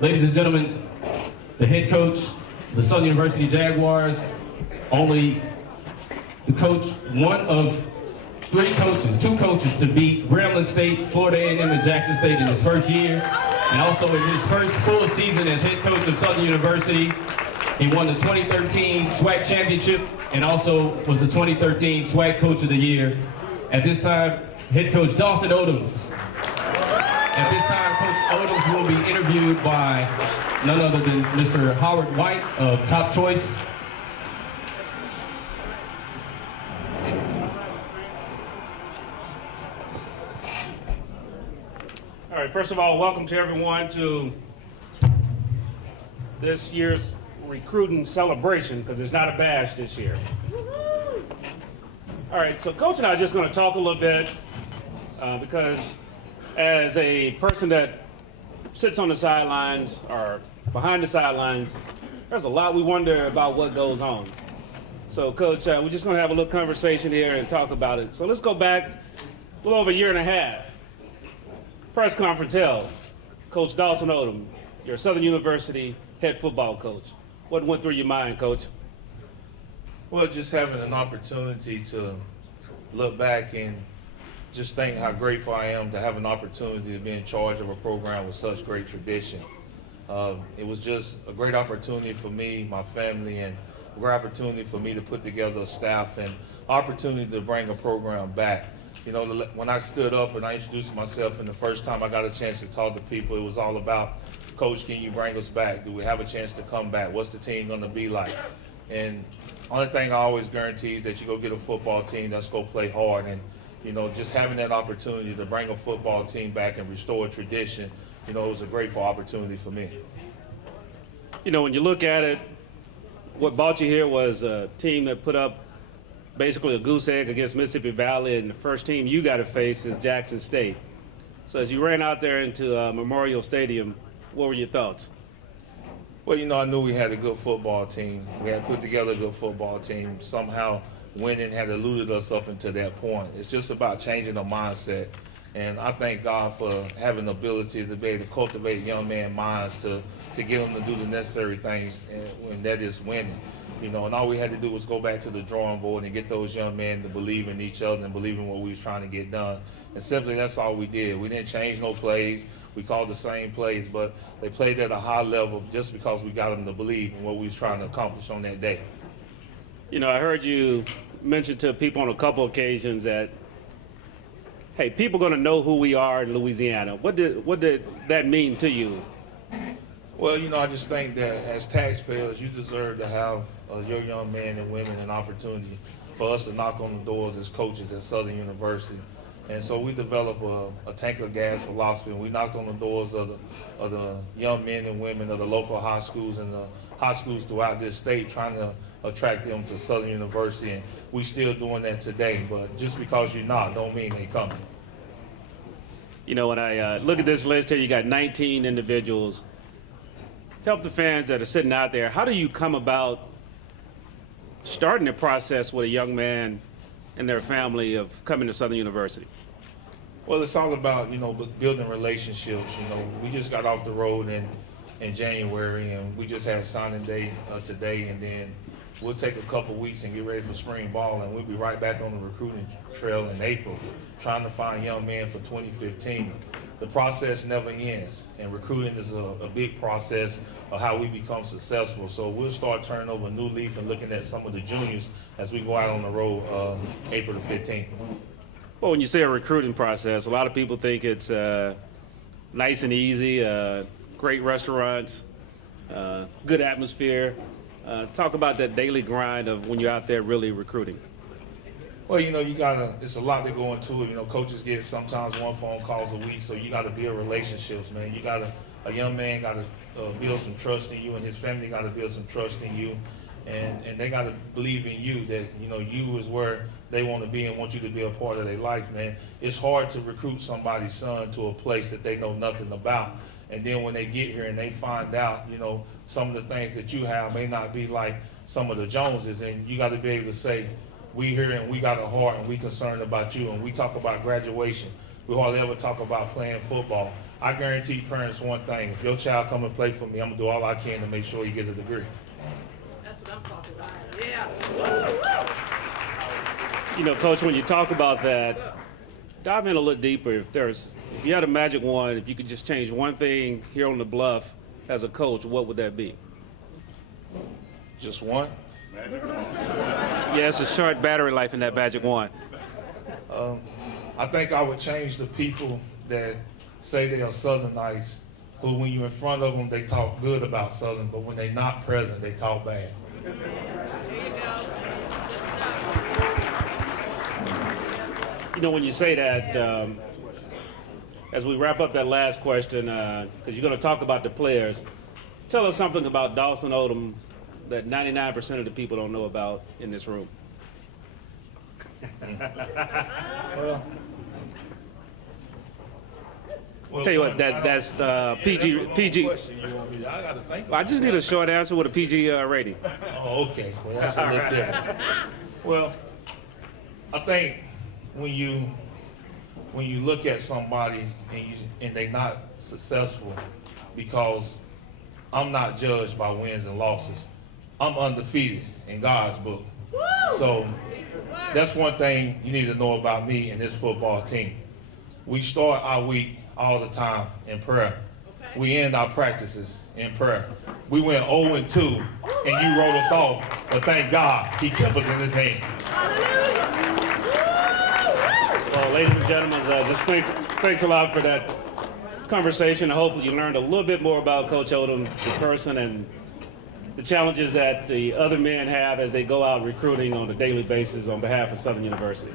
Ladies and gentlemen, the head coach of the Southern University Jaguars, only the coach, one of two coaches to beat Grambling State, Florida A&M, and Jackson State in his first year, and also in his first full season as head coach of Southern University. He won the 2013 SWAC Championship and also was the 2013 SWAC Coach of the Year. At this time, head coach Dawson Odums. At this time, Coach Odums will be interviewed by none other than Mr. Howard White of Top Choice. All right, first of all, welcome to everyone to this year's recruiting celebration, because it's not a bash this year. All right, so Coach and I are just going to talk a little bit because as a person that sits on the sidelines or behind the sidelines, there's a lot we wonder about what goes on. So Coach, we're just going to have a little conversation here and talk about it. So let's go back a little over a year and a half. Press conference held. Coach Dawson Odom, your Southern University head football coach. What went through your mind, Coach? Well, just having an opportunity to look back and just think how grateful I am to have an opportunity to be in charge of a program with such great tradition. It was just a great opportunity for me, my family, and a great opportunity for me to put together a staff and opportunity to bring a program back. You know, when I stood up and I introduced myself and the first time I got a chance to talk to people, it was all about, Coach, can you bring us back? Do we have a chance to come back? What's the team going to be like? And only thing I always guarantee is that you go get a football team that's going to play hard. And, you know, just having that opportunity to bring a football team back and restore a tradition, you know, it was a grateful opportunity for me. You know, when you look at it, what brought you here was a team that put up basically a goose egg against Mississippi Valley, and the first team you got to face is Jackson State. So as you ran out there into Memorial Stadium, what were your thoughts? Well, you know, I knew we had a good football team. We had put together a good football team. Somehow winning had eluded us up until that point. It's just about changing the mindset. And I thank God for having the ability to be able to cultivate young men's minds to get them to do the necessary things, and that is winning. You know, and all we had to do was go back to the drawing board and get those young men to believe in each other and believe in what we was trying to get done. And simply, that's all we did. We didn't change no plays. We called the same plays, but they played at a high level just because we got them to believe in what we was trying to accomplish on that day. You know, I heard you mention to people on a couple occasions that, hey, people are going to know who we are in Louisiana. What did that mean to you? Well, you know, I just think that as taxpayers, you deserve to have your young men and women an opportunity for us to knock on the doors as coaches at Southern University. And so we developed a tank of gas philosophy, and we knocked on the doors of the young men and women of the local high schools and the high schools throughout this state, trying to attract them to Southern University. And we still doing that today, but just because you're not, don't mean they coming. You know, when I look at this list here, you got 19 individuals. Help the fans that are sitting out there. How do you come about starting the process with a young man and their family of coming to Southern University? Well, it's all about, you know, building relationships. You know, we just got off the road in January, and we just had signing day today, and then we'll take a couple weeks and get ready for spring ball, and we'll be right back on the recruiting trail in April, trying to find young men for 2015. The process never ends, and recruiting is a big process of how we become successful. So we'll start turning over a new leaf and looking at some of the juniors as we go out on the road April the 15th. Well, when you say a recruiting process, a lot of people think it's nice and easy, great restaurants, good atmosphere. Talk about that daily grind of when you're out there really recruiting. Well, you know, it's a lot to go into it. You know, coaches get sometimes one phone calls a week, so you got to build relationships, man. A young man got to build some trust in you, and his family got to build some trust in you. And they got to believe in you that, you know, you is where they want to be and want you to be a part of their life, man. It's hard to recruit somebody's son to a place that they know nothing about. And then when they get here and they find out, you know, some of the things that you have may not be like some of the Joneses, and you got to be able to say, we here and we got a heart and we concerned about you, and we talk about graduation. We hardly ever talk about playing football. I guarantee parents one thing: if your child come and play for me, I'm gonna do all I can to make sure you get a degree. That's what I'm talking about. Yeah. You know, Coach, when you talk about that, dive in a little deeper. If you had a magic wand, if you could just change one thing here on the Bluff as a coach, what would that be? Just one. Yeah, it's a short battery life in that magic wand. I think I would change the people that say they are Southernites, who when you're in front of them, they talk good about Southern, but when they're not present, they talk bad. There you go. You know, when you say that, as we wrap up that last question, because you're going to talk about the players, tell us something about Dawson Odom that 99% of the people don't know about in this room. Well, Tell you what, that's PG. Question you want me to, I gotta think. I just need a short answer with a PG rating. Oh, okay. Well, that's a little different. Well, I think when you look at somebody and they're not successful, because I'm not judged by wins and losses. I'm undefeated in God's book. So that's one thing you need to know about me and this football team. We start our week all the time in prayer. We end our practices in prayer. We went 0-2 and you wrote us off, but thank God he kept us in his hands. Well, ladies and gentlemen, just thanks a lot for that conversation. Hopefully you learned a little bit more about Coach Odom, the person, and the challenges that the other men have as they go out recruiting on a daily basis on behalf of Southern University.